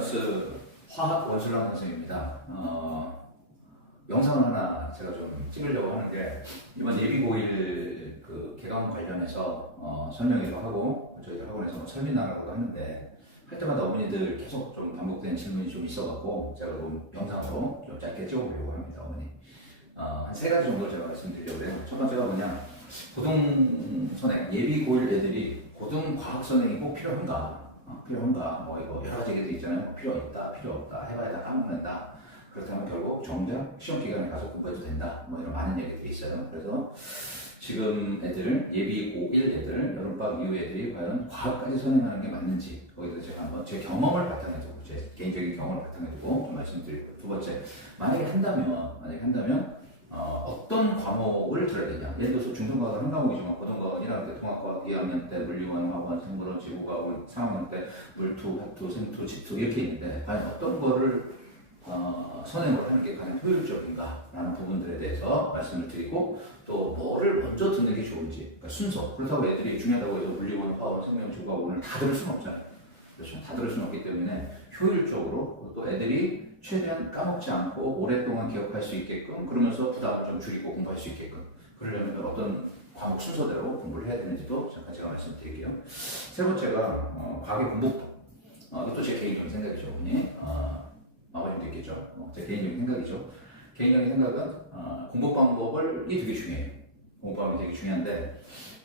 플러스 화학 원술랑 선생입니다. 영상을 하나 제가 좀 찍으려고 하는데 이번 예비고일 그 개강 관련해서 설명회도 하고 저희 학원에서 설문하라고 하는데 할 때마다 어머니들 계속 좀 반복되는 질문이 좀 있어갖고 제가 좀 영상으로 좀 짧게 찍어보려고 합니다. 어머니 한 3가지 정도 제가 말씀드리려고 해요. 첫 번째가 뭐냐, 고등선행 예비고일 애들이 고등과학선행이 꼭 필요한가? 필요한가? 뭐 이거 여러 가지 얘기도 있잖아요. 필요 있다, 필요 없다, 해봐야 다 까먹는다. 그렇다면 결국 정작 시험 기간에 가서 공부해도 된다. 뭐 이런 많은 얘기들이 있어요. 그래서 지금 애들, 예비 고1 애들, 여름방학 이후 애들이 과연 과학까지 선행하는 게 맞는지 거기서 제가 한번 제 경험을 바탕에 두고, 제 개인적인 경험을 바탕에 두고 좀 말씀드리고, 두 번째, 만약에 한다면 어떤 과목을 들어야 되냐. 예를 들어서 중등과학은 한 과목이지만 고등과학은 1학년 때 통합과학, 2학년 때 물리원, 화원, 생물원, 지구과학, 3학년 때 물투, 화투, 생투, 지투 이렇게 있는데 과연 어떤 거를 선행을 하는 게 가장 효율적인가 라는 부분들에 대해서 말씀을 드리고, 또 뭐를 먼저 듣는 게 좋은지, 그러니까 순서. 그렇다고 애들이 중요하다고 해서 물리원, 화원, 생명, 지구과학을 다 들을 수는 없잖아요. 그렇죠. 다 들을 수는 없기 때문에 효율적으로 또 애들이 최대한 까먹지 않고 오랫동안 기억할 수 있게끔, 그러면서 부담을 좀 줄이고 공부할 수 있게끔, 그러려면 어떤 과목 순서대로 공부를 해야 되는지도 잠깐 제가 말씀드릴게요. 세 번째가 과학의 공부법. 이것도 제 개인적인 생각이죠. 아버님도 있겠죠. 제 개인적인 생각이죠. 개인적인 생각은 공부 방법이 되게 중요해요. 공부 방법이 되게 중요한데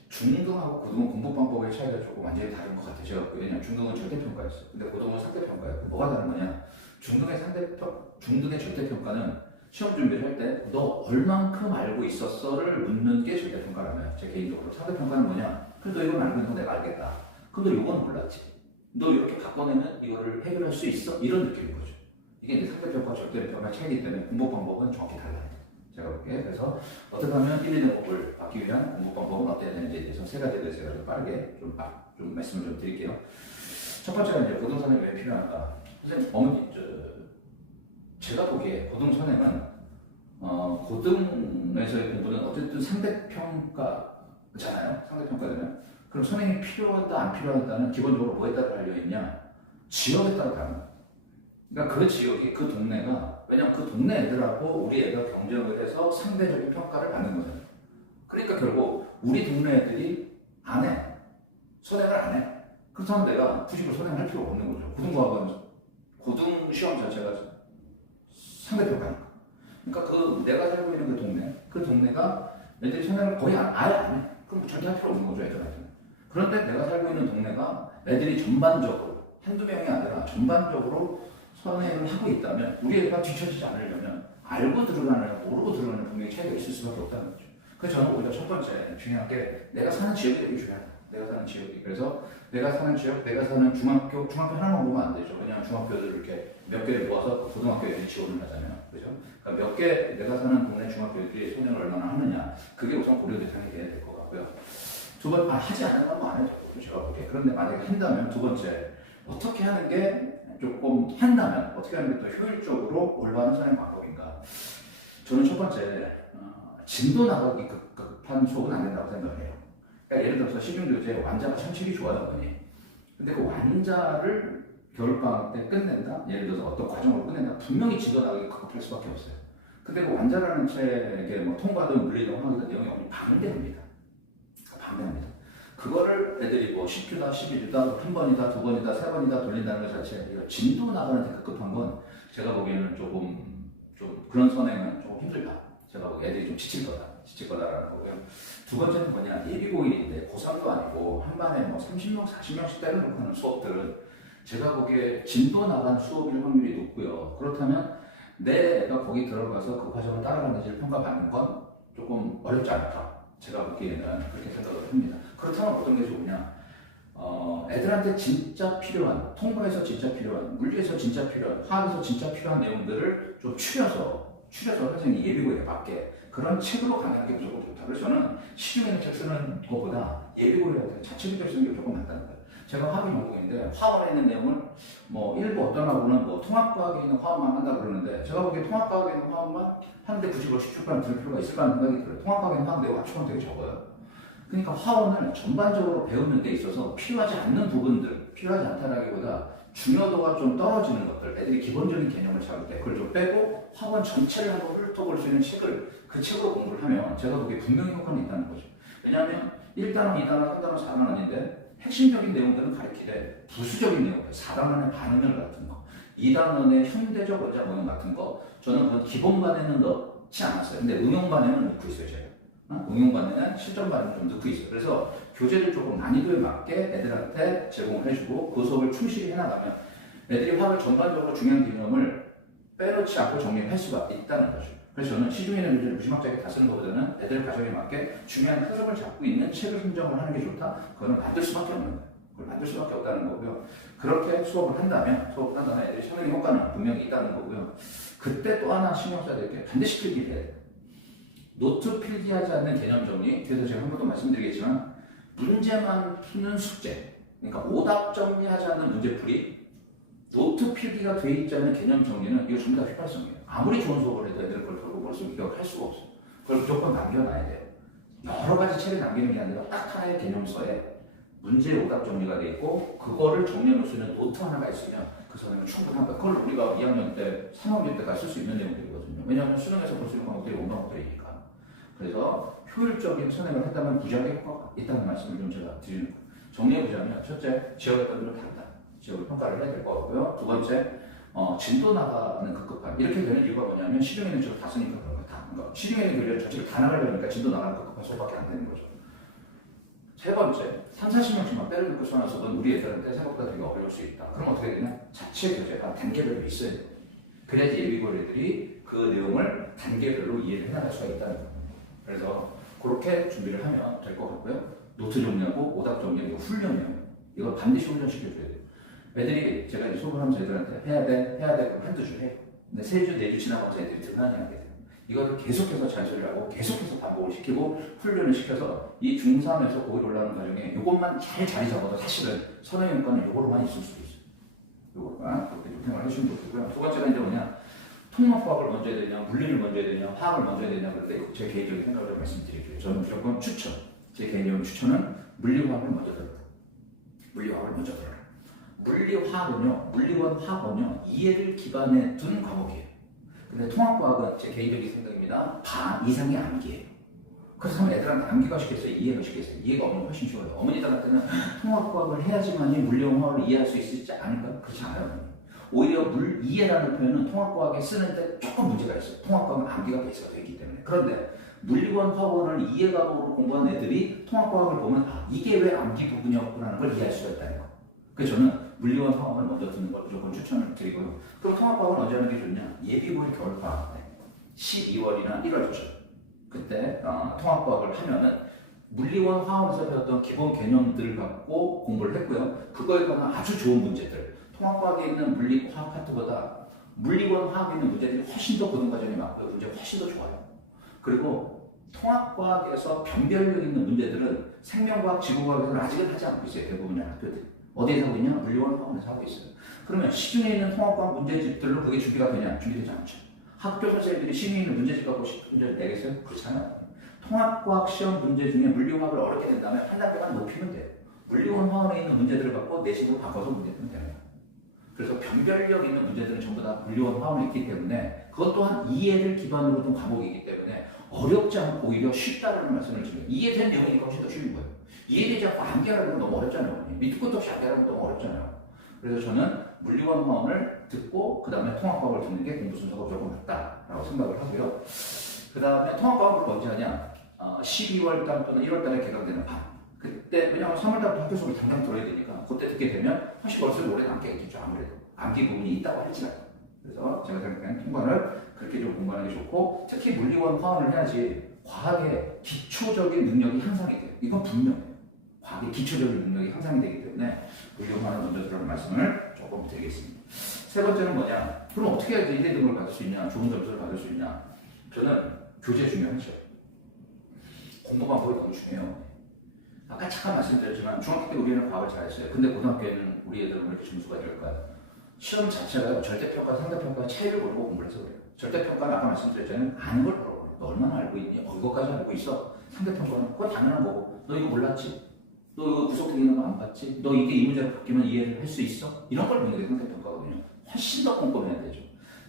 중등하고 고등은 공부 방법의 차이가 조금 완전히 다른 것 같아요. 왜냐면 중등은 절대평가였어요. 근데 고등은 상대평가였고, 뭐가 다른 거냐? 중등의 절대평가는 시험 준비를 할 때 너 얼만큼 알고 있었어를 묻는 게 절대평가라면, 제 개인적으로 상대평가는 뭐냐? 그래 너 이건 알고 있는 거 내가 알겠다. 근데 너 이건 몰랐지. 너 이렇게 바꿔내면 이거를 해결할 수 있어? 이런 느낌인 거죠. 이게 이제 상대평가, 절대평가 차이기 때문에 공부 방법은 정확히 달라요. 제가 볼게요. 그래서 어떻게 하면 1, 2등급을 받기 위한 공부 방법은 어때야 되는지에 대해서 3가지에 대해서 제가 좀 빠르게 좀 말씀을 좀 드릴게요. 첫 번째가 이제 고등선행이 왜 필요한가? 선생님, 어머니, 제가 보기에 고등선행은 고등에서의 공부는 어쨌든 상대평가잖아요. 상대평가잖아요. 그럼 선행이 필요하다, 안 필요하다는 기본적으로 뭐에 따라 달려있냐? 지역에 따라 다릅니다. 그러니까 그 지역이, 그 동네가, 왜냐면 그 동네 애들하고 우리 애가 경쟁을 해서 상대적인 평가를 받는 거잖아요. 그러니까 결국 우리 동네 애들이 안 해. 선행을 안 해. 그렇다면 내가 굳이 선행을 할 필요가 없는 거죠. 고등과학은 고등 시험 자체가 상대평가니까. 그러니까 내가 살고 있는 그 동네가 애들이 선행을 거의 아예 안 해. 그럼 절대 할 필요 없는 거죠, 애들한테는. 그런데 내가 살고 있는 동네가 애들이 전반적으로, 한두 명이 아니라 전반적으로 선행을 하고 있다면 우리 애가 뒤처지지 않으려면 알고 들어가느냐 모르고 들어가느냐 분명히 차이가 있을 수밖에 없다는 거죠. 그래서 저는 오히려 첫 번째 중요한 게 내가 사는 지역이 되게 중요하다. 내가 사는 지역이. 그래서 내가 사는 지역, 내가 사는 중학교 하나만 보면 안 되죠. 왜냐하면 중학교들 이렇게 몇 개를 모아서 고등학교에 지원을 하잖아요. 그죠? 그러니까 몇 개, 내가 사는 동네 중학교들이 선행을 얼마나 하느냐, 그게 우선 고려 대상이 돼야 될 것 같고요. 두 번, 하지 않는 건 뭐 안 해도 되고, 제가 보기에. 그런데 만약에 한다면 두 번째, 어떻게 하는 게 조금 한다면 어떻게 하는 게 더 효율적으로 올바른 선행 방법인가? 저는 첫 번째, 진도 나가기 급한 수업은 안 된다고 생각을 해요. 그러니까 예를 들어서 시중교재 완자가 참 칠이 좋아요, 어머니. 근데 그 완자를 겨울방학 때 끝낸다? 예를 들어서 어떤 과정으로 끝낸다? 분명히 진도 나가기 급할 수밖에 없어요. 근데 그 완자라는 책에 뭐 통과든 물리든 화학이든 내용이 어머니 방대합니다. 방대합니다. 그거를 애들이 뭐 10주다, 11주다, 한 번이다, 두 번이다, 세 번이다 돌린다는 것 자체, 진도 나가는 데 급한 건 제가 보기에는 좀 그런 선행은 조금 힘들다. 제가 보기에 애들이 좀 지칠 거다라는 거고요. 두 번째는 뭐냐, 예비고일인데 고3도 아니고 한 반에 뭐 30명, 40명씩 때려놓고 하는 수업들은 제가 보기에 진도 나간 수업일 확률이 높고요. 그렇다면 내 애가 거기 들어가서 그 과정을 따라가는지를 평가받는 건 조금 어렵지 않을까. 제가 보기에는 그렇게 생각을 합니다. 그렇다면 어떤 게 좋으냐? 애들한테 진짜 필요한, 통과에서 진짜 필요한, 물리에서 진짜 필요한, 화학에서 진짜 필요한 내용들을 좀 추려서 선생님이 예비고에 맞게 그런 책으로 강의하는 게 무조건 좋다. 그래서 저는 시중에 있는 책 쓰는 것보다 예비고에 자체적으로 쓰는 게 무조건 낫다는 거예요. 제가 화학이 전공인데 화원에 있는 내용을 뭐 일부 어떤 학우는 뭐 통합과학에 있는 화원만 한다 그러는데 제가 보기에 통합과학에 있는 화원만 하는데 굳이 뭐 10초간 들을 필요가 있을까라는 생각이 들어요. 통합과학에 있는 화학 내용 합쳐면 되게 적어요. 그러니까 화원을 전반적으로 배우는 데 있어서 필요하지 않는 부분들, 필요하지 않다라기보다 중요도가 좀 떨어지는 것들, 애들이 기본적인 개념을 잡을 때 그걸 좀 빼고 학원 전체를 한번 훑어볼 수 있는 책을 그 책으로 공부를 하면 제가 보기에 분명히 효과는 있다는 거죠. 왜냐하면 1단원, 2단원, 3단원, 4단원인데 핵심적인 내용들은 가르치되 부수적인 내용들, 4단원의 반응을 같은 거, 2단원의 현대적 원자 모형 같은 거 저는 그 기본반에는 넣지 않았어요. 근데 응용반에는 넣고 있어요, 제가. 응용반에는 실전반에는 좀 넣고 있어요. 그래서 교재를 조금 난이도에 맞게 애들한테 제공을 해주고 그 수업을 충실히 해나가면 애들이 화학을 전반적으로 중요한 개념을 빼놓지 않고 정리를 할 수가 있다는 거죠. 그래서 저는 시중에 있는 문제를 무지막지하게 다 쓰는 것보다는 애들 가정에 맞게 중요한 흐름을 잡고 있는 책을 선정을 하는 게 좋다. 그거는 만들 수밖에 없는 거예요. 그걸 만들 수밖에 없다는 거고요. 그렇게 수업을 한다면 애들이 선행의 효과는 분명히 있다는 거고요. 그때 또 하나 신경 써야 될 게 반드시 필기를 해야 돼요. 노트 필기하지 않는 개념 정리, 그래서 제가 한 번 더 말씀드리겠지만 문제만 푸는 숙제, 그러니까 오답 정리하지 않는 문제풀이, 노트 필기가 돼 있지 않는 개념 정리는 이거 전부 다 휘발성이에요. 아무리 좋은 수업을 해도 애들 그걸 결국 머릿속에 기억할 수가 없어요. 그걸 무조건 남겨놔야 돼요. 여러 가지 책을 남기는 게 아니라 딱 하나의 개념서에 문제 오답 정리가 돼 있고 그거를 정리해놓을 수 있는 노트 하나가 있으면 그 선생님은 충분한 거예요. 그걸 우리가 2학년 때, 3학년 때까지 쓸 수 있는 내용들이거든요. 왜냐하면 수능에서 볼 수 있는 과목들이 온 과목들이니까. 그래서 효율적인 선행을 했다면 부작용이 효과가 있다는 말씀을 좀 제가 드리는 거예요. 정리해보자면 첫째, 지역의 단위로 다르다. 지역을 평가를 해야 될 거고요. 두 번째, 진도 나가는 급급함. 이렇게 되는 이유가 뭐냐면 시중에는 저를 다 쓰니까 그런 거예요. 그러니까 시중에는 교재를 전체를 다 나가려니까 진도 나가는 급급한 수업밖에 안 되는 거죠. 세 번째, 3, 40명씩만 빼를 듣고 수업하는 수업은 우리 애들한테 생각보다 되게 어려울 수 있다. 그럼 어떻게 되냐? 자체 교재가 단계별로 있어야 돼요. 그래야지 예비고를 애들이 그 내용을 단계별로 이해를 해나갈 수가 있다는 거예요. 그래서 그렇게 준비를 하면 될 것 같고요. 노트 정리하고 오답 정리하고 훈련이요. 이걸 반드시 훈련시켜줘야 돼요. 애들이 제가 이 수업을 하면서 애들한테 해야 돼 그럼 한두 줄 해요. 근데 3주, 4주 지나가면서 애들이 등한히 하게 돼요. 이거를 계속해서 잔소리를 하고 계속해서 반복을 시키고 훈련을 시켜서 이 중3에서 고기로 올라가는 과정에 이것만 잘 자리 잡아도 사실은 선행효과는 이거로만 있을 수도 있어요. 이거로만 그렇게 좀 생각을 해주시면 좋겠고요. 두 번째가 이제 뭐냐, 통합과학을 먼저 해야 되냐, 물리를 먼저 해야 되냐, 화학을 먼저 해야 되냐, 그런데 제 개인적인 생각을 좀 말씀드릴게요. 저는 무조건 추천, 제 개인적인 추천은 물리화학을 먼저 들어라. 물리화학을 먼저 들어라. 물리화학은요, 물리원 화학은요, 이해를 기반에 둔 과목이에요. 근데 통합과학은 제 개인적인 생각입니다. 반 이상의 암기예요. 그래서 하면 애들한테 암기가 쉽겠어요? 이해가 쉽겠어요? 이해가 없는 훨씬 쉬워요. 어머니들한테는 통합과학을 해야지만이 물리원 화학을 이해할 수 있지 않을까? 그렇지 않아요. 오히려 이해라는 표현은 통합과학에 쓰는데 조금 문제가 있어요. 통합과학은 암기가 베이스가 되어 있기 때문에. 그런데 물리원 화학원을 이해감으로 공부한 애들이 통합과학을 보면 이게 왜 암기 부분이었구나는 걸 이해할 수가 있다는 거. 그래서 저는 물리원 화학원을 먼저 듣는 걸 무조건 추천을 드리고요. 그럼 통합과학은 언제 하는 게 좋냐? 예비고의 겨울방학 때 12월이나 1월 초 그때 통합과학을 하면은 물리원 화학원에서 배웠던 기본 개념들을 갖고 공부를 했고요. 그거에 관한 아주 좋은 문제들, 통합과학에 있는 물리화학 파트보다 물리원 화학에 있는 문제들이 훨씬 더 고등 과정이 많고요. 문제가 훨씬 더 좋아요. 그리고 통합과학에서 변별력 있는 문제들은 생명과학, 지구과학에서는 아직은 하지 않고 있어요. 대부분의 학교들이. 어디에서 하고 있냐? 물리원 화학원에서 하고 있어요. 그러면 시중에 있는 통합과학 문제집들로 그게 준비가 되냐? 준비되지 않죠. 학교 선생님들이 시중에 있는 문제집 갖고 문제를 내겠어요? 그렇잖아요. 통합과학 시험 문제 중에 물리화학을 어렵게 된다면 한 단계만 높이면 돼요. 물리원 화학원에 있는 문제들을 갖고 내식으로 바꿔서 문제 풀면 됩니다. 그래서 변별력 있는 문제들은 전부 다 물리원 화학원에 있기 때문에 그것 또한 이해를 기반으로 둔 과목이기 때문에 어렵지 않고 오히려 쉽다는 말씀을 드립니다. 이해된 내용이니까 훨씬 더 쉬운 거예요. 이해되지 않고 암기하라는 건 너무 어렵잖아요. 밑도 끝도 없이 암기하라는 건 너무 어렵잖아요. 그래서 저는 물리원 화학원을 듣고 그 다음에 통합과학을 듣는 게 공부 순서가 무조건 맞다라고 생각을 하고요. 그 다음에 통합과학을 언제 하냐? 12월 달 또는 1월 달에 개강되는 밤. 그때 왜냐하면 3월 달부터 학교 수업을 당장 들어야 되니까 그때 듣게 되면 훨씬 머릿속에 오래 남게 있겠죠. 아무래도 암기 부분이 있다고 할지라도. 그래서 제가 생각하는 통과를 그렇게 좀 공부하는 게 좋고, 특히 물리원 화학을 해야지 과학의 기초적인 능력이 향상이 돼요. 이건 분명해요. 과학의 기초적인 능력이 향상이 되기 때문에 물리원 화학을 먼저 들어라는 말씀을 조금 드리겠습니다. 세 번째는 뭐냐? 그럼 어떻게 해야지 1, 2등을 받을 수 있냐? 좋은 점수를 받을 수 있냐? 저는 교재 중요하죠. 공부 방법이 너무 중요해요. 아까 잠깐 말씀드렸지만 중학교 때 우리는 과학을 잘했어요. 근데 고등학교에는 우리 애들은 왜 이렇게 점수가 될까요? 시험 자체가 절대평가, 상대평가 차이를 모르고 공부를 해서 그래요. 절대평가는 아까 말씀드렸잖아요. 아는 걸 물어봐요. 너 얼마나 알고 있니? 이거까지 알고 있어. 상대평가는 그거 당연한 거고 너 이거 몰랐지? 너 이거 구속되어 있는 거 안 봤지? 너 이게 이 문제로 바뀌면 이해를 할 수 있어? 이런 걸 보는 게 상대평가거든요. 훨씬 더 꼼꼼해야 되죠.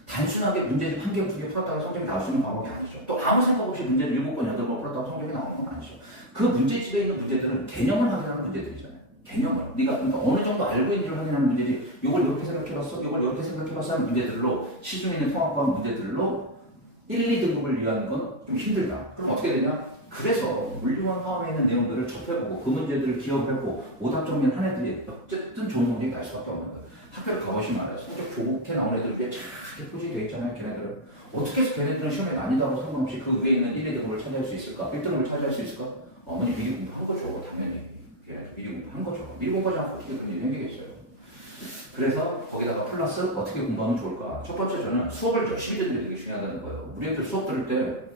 단순하게 문제를 한 개, 두 개 풀었다가 성적이 나올 수 있는 방법이 아니죠. 또 아무 생각 없이 문제를 7번, 8번 풀었다가 성적이 나오는 건 아니죠. 그 문제집에 있는 문제들은 개념을 확인하는 문제들이잖아요. 개념을. 네가 그러니까 어느 정도 알고 있는지를 확인하는 문제지, 이걸 이렇게 생각해봤어, 이걸 이렇게 생각해봤어 하는 문제들로, 시중에 있는 통합과학 문제들로 1, 2등급을 위한 건 좀 힘들다. 그럼 어떻게 되냐? 그래서 물리원 화음에 있는 내용들을 접해보고 그 문제들을 기억해보고 오답 정리를 한 애들이 어쨌든 좋은 성적이 날 수밖에 없는 거예요. 학교를 가보시면 알아요. 성적 좋게 나온 애들 위에 잘 포진이 되어 있잖아요. 걔네들은. 어떻게 해서 걔네들은 시험에 난이도하고 상관없이 그 위에 있는 1, 2등급을 차지할 수 있을까? 1등급을 차지할 수 있을까? 어머니 미리 공부한 거죠. 당연히. 미리 공부한 거죠. 미리 공부하지 않고 어떻게 그런 일이 생기겠어요. 그래서 거기다가 플러스 어떻게 공부하면 좋을까? 첫 번째 저는 수업을 열심히 듣는 게 되게 중요하다는 거예요. 우리 애들 수업 들을 때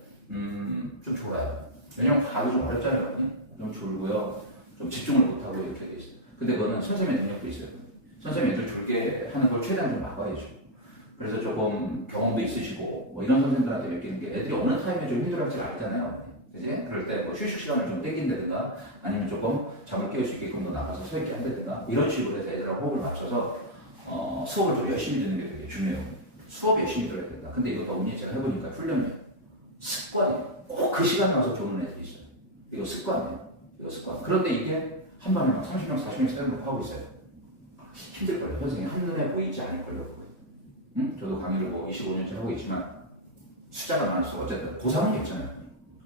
좀 졸아요. 왜냐면 과학이 좀 어렵잖아요. 좀 졸고요. 좀 집중을 못하고 이렇게 돼 있어요. 근데 그거는 선생님의 능력도 있어요. 선생님이 애들 졸게 하는 걸 최대한 좀 막아야죠. 그래서 조금 경험도 있으시고 뭐 이런 선생님들한테 맡기는 게 애들이 어느 타임에 좀 힘들어할지 알잖아요. 그지? 그럴 때 뭐 휴식 시간을 좀 땡긴다든가 아니면 조금 잠을 깨울 수 있게끔 더 나가서 서 있게 한다든가 이런 식으로 해서 애들하고 호흡을 맞춰서 수업을 좀 열심히 듣는 게 되게 중요해요. 수업 열심히 들어야 된다. 근데 이것도 언니 제가 해보니까 훈련이에요. 습관이에요. 꼭 그 시간에 와서 조는 애들이 있어요. 이거 습관이에요. 이거 습관. 그런데 이게 한 반에 막 30명, 40명 세워놓고 하고 있어요. 힘들걸요. 선생님 한눈에 보이지 않을걸요. 응? 저도 강의를 뭐 25년째 하고 있지만 숫자가 많을수록 어쨌든 고3은 괜찮아요.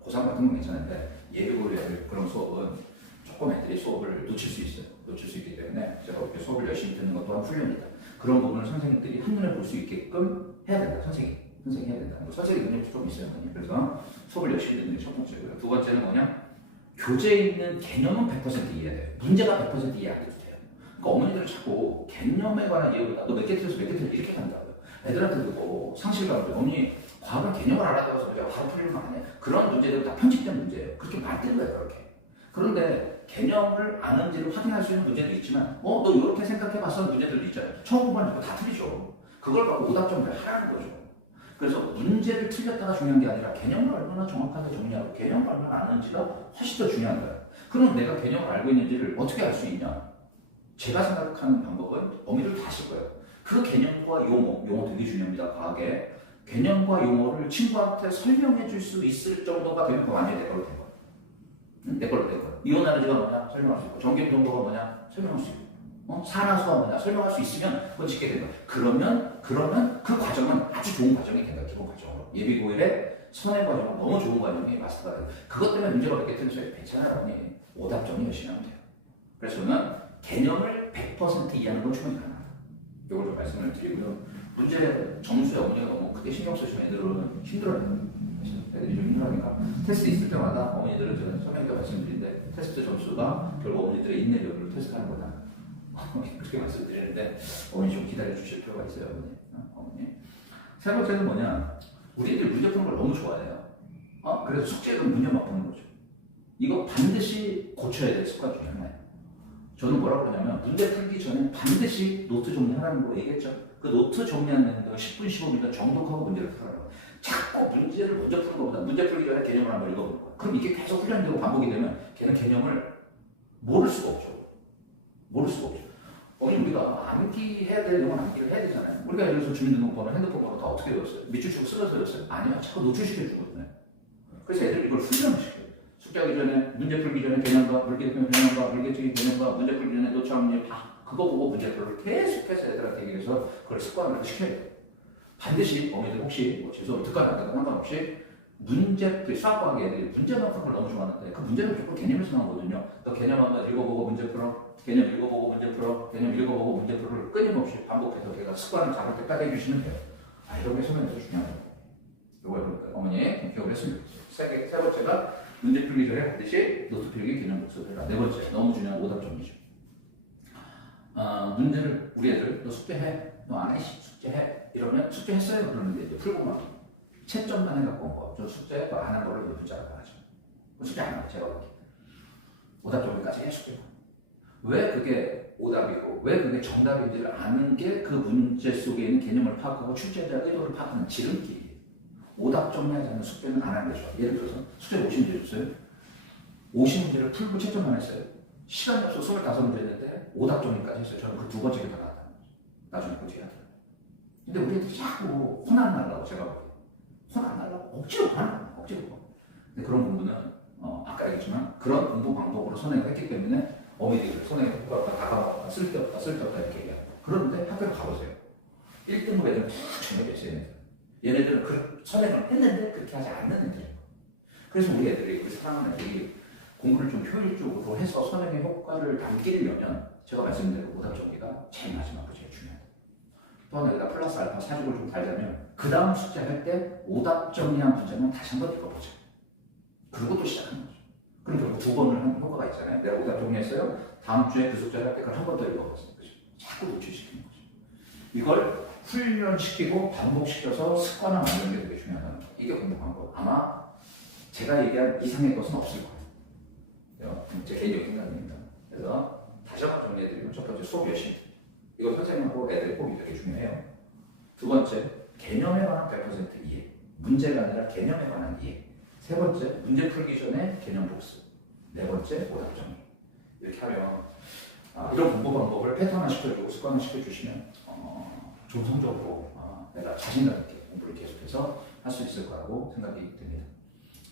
고3 같은 건 괜찮은데 예비고리 애들 그런 수업은 조금 애들이 수업을 놓칠 수 있어요. 놓칠 수 있기 때문에 제가 이렇게 수업을 열심히 듣는 것 또한 훈련이다. 그런 부분을 선생님들이 한눈에 볼 수 있게끔 해야 된다. 선생님이 해야 된다. 선생님 능력이 좀 있어요. 그래서 수업을 열심히 듣는 게 첫 번째고요. 두 번째는 뭐냐? 교재에 있는 개념은 100% 이해해야 돼요. 문제가 100% 이해 안 해도 돼요. 그러니까 어머니들은 자꾸 개념에 관한 이해를 너 몇 개 틀렸어 몇 개 틀렸어 이렇게 한다고요. 애들한테도 뭐 상실감을 어머니 과학은 개념을 알아들어서 내가 바로 풀리는 거 아니야. 그런 문제들은 다 편집된 문제예요. 그렇게 말되는 거예요. 그렇게. 그런데 개념을 아는지를 확인할 수 있는 문제도 있지만 너 이렇게 생각해봤어 문제들도 있잖아요. 처음 공부하는 거 다 틀리죠. 그걸 갖고 오답점을 하라는 거죠. 그래서 문제를 틀렸다가 중요한 게 아니라 개념을 얼마나 정확하게 정리하고 개념을 얼마나 아는지가 훨씬 더 중요한 거예요. 그럼 내가 개념을 알고 있는지를 어떻게 알 수 있냐? 제가 생각하는 방법은 어미들 다 아실 거예요. 그 개념과 용어 되게 중요합니다. 과학에. 개념과 용어를 친구한테 설명해 줄 수 있을 정도가 되면 그거 아니에요. 내 걸로 된 거예요. 내 걸로 된 거예요. 이온 에너지가 뭐냐? 설명할 수 있고. 전기 정도가 뭐냐? 설명할 수 있고. 산화수가 뭐냐? 설명할 수 있으면 그건 짓게 된다. 그러면 그 과정은 아주 좋은 과정이 된다. 기본 과정으로. 예비고일의 선행 과정은 너무 좋은 과정이 마스터가 돼요. 그것 때문에 문제가 어렵게 틀렸어요. 괜찮아요. 언니. 오답정리 열심히 하면 돼요. 그래서 저는 개념을 100% 이해하는 건 충분히 가능합니다. 이걸 좀 말씀을 드리고요. 문제 점수에 어머니가 너무 크게 신경 쓰시면 애들은 힘들어요. 애들이 좀 힘들어하니까 테스트 있을 때마다 어머니들은 제가 설명도 말씀드리는데 테스트 점수가 결국 어머니들의 인내력을 테스트하는 거다. 그렇게 말씀드리는데 어머니 좀 기다려 주실 필요가 있어요. 어머니. 세 번째는 뭐냐? 우리 애들 문제 푸는 걸 너무 좋아해요. 그래서 숙제는 문제만 푸는 거죠. 이거 반드시 고쳐야 될 습관 중에 하나예요. 저는 뭐라고 그러냐면 문제 풀기 전에 반드시 노트 정리하라는 거 얘기했죠. 그 노트 정리하는 거 10분, 15분 정독하고 문제를 풀어요. 자꾸 문제를 먼저 푸는 것보다 문제 풀기 전에 개념을 한번 읽어보는 거야. 그럼 이게 계속 훈련되고 반복이 되면 걔는 개념을 모를 수가 없죠. 모를 수가 없죠. 우리가 암기해야 될 내용은 암기를 해야 되잖아요. 우리가 예를 들어서 주민등록번호, 핸드폰번호 다 어떻게 외웠어요? 밑줄 치고 쓰러져 외웠어요? 아니요. 자꾸 노출시켜주거든요. 그래서 애들 이걸 훈련을 시켜요. 숙제하기 전에, 문제 풀기 전에 개념과, 물개념과, 물개적인 개념과, 문제 풀기 전에 노차원리 다 그거 보고 문제풀을 계속해서 애들한테 얘기해서 그걸 습관을 시켜야 돼요. 반드시 어머니들 혹시 뭐 죄송합니다. 듣거나 안 듣거나 상관없이 문제, 수학과학 애들이 문제만 푸는 걸 너무 좋아하는데 그 문제는 조금 개념에서 나오거든요. 너 개념 한번 읽어보고 문제 풀어, 개념 읽어보고 문제 풀어, 개념 읽어보고 문제 풀어를 끊임없이 반복해서 걔가 습관을 잡을 때까지 해주시면 돼요. 이런 게 설명이 중요하죠. 이거 해볼까요? 어머니 기억을 했으면 좋겠어요. 세 번째가 문제 풀기 전에 반드시 노트 필기 개념 복습을 해라. 네 번째, 너무 중요한 오답 정리죠. 문제를 우리 애들 너 숙제해, 너 안 해, 숙제해 이러면 숙제했어요 그러는데 이제 풀고 막 채점만 해갖고 온 거. 저 숙제 안 한 거를 문자로 하죠. 숙제 안 하고 제가 그렇게 오답 정리까지 해줄게요. 왜 그게 오답이고 왜 그게 정답인지를 아는 게 그 문제 속에 있는 개념을 파악하고 출제자의 의도를 파악하는 지름길이에요. 오답 정리하지 않는 숙제는 안 하는 게 좋아요. 예를 들어서 숙제 50문제 줬어요. 50문제를 풀고 채점만 했어요. 시간이 없어 25문제 했는데 오답 정리까지 했어요. 저는 그 두 번째 게 다 나왔다는 거죠. 나중에 그 뒤에 하더라고요. 근데 우리 애들이 자꾸 혼 안 날라고 제가 보기에 혼 안 날라고 억지로 하는 거예요. 억지로. 근데 그런 공부는 아까 얘기했지만 그런 공부 방법으로 선행을 했기 때문에 어머니들이 선행을 효과가 다가와 쓸데없다 이렇게 얘기합니다. 그런데 학교를 가보세요. 1등급 애들은 다 정해져 있어요. 얘네들은 그 선행을 했는데 그렇게 하지 않는 애들이에요. 그래서 우리 애들이 우리 사랑하는 애들이 공부를 좀 효율적으로 해서 선행의 효과를 남기려면 제가 말씀드린 오답 정리가 제일 마지막 그 제일 중요합니다. 또 하나 여기다 플러스 알파 사직을 좀 달자면 그 다음 숙제 할 때 오답 정리한 문제만 다시 한번 읽어보자. 그리고 또 시작하는 거죠. 그럼 결국 두 번을 하는 효과가 있잖아요. 내가 오답 정리했어요. 다음 주에 그 숙제를 할 때 그걸 한 번 더 읽어보세요. 그죠? 자꾸 노출시키는 거죠. 이걸 훈련시키고 반복시켜서 습관화 만드는 게 되게 중요하다는 거예요. 이게 공부 방법. 아마 제가 얘기한 이상의 것은 없을 거예요. 제 개인적인 생각입니다. 그래서 다시 한번 정리해드리면 첫 번째 수업 열심히. 이거 선생님하고 애들 호흡이 되게 중요해요. 두 번째 개념에 관한 100% 이해. 문제가 아니라 개념에 관한 이해. 세 번째 문제 풀기 전에 개념 복습. 네 번째 오답 정리. 이렇게 하면 이런 공부 방법을 패턴화 시켜주고 습관화 시켜주시면 좋은 성적으로 내가 자신감 있게 공부를 계속해서 할 수 있을 거라고 생각이 듭니다.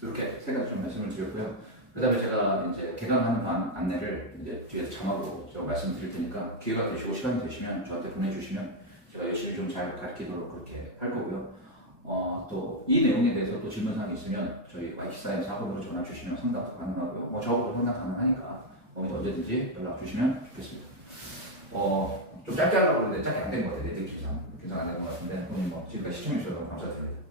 이렇게 세 가지 좀 말씀을 드렸고요. 그 다음에 제가 이제 개강하는 방 안내를 이제 뒤에서 자막으로 제가 말씀드릴 테니까 기회가 되시고 시간이 되시면 저한테 보내주시면 제가 열심히 좀 잘 가르치도록 그렇게 할 거고요. 또 이 내용에 대해서 또 질문사항이 있으면 저희 YT사인 사업으로 전화 주시면 상담 가능하고요. 저하고도 상담 가능하니까 언제든지 연락 주시면 좋겠습니다. 좀 짧게 하려고 했는데 짧게 안 된 것 같아요. 내 뜻상. 그래서 안 된 것 같은데 오늘 지금까지 시청해주셔서 감사드립니다.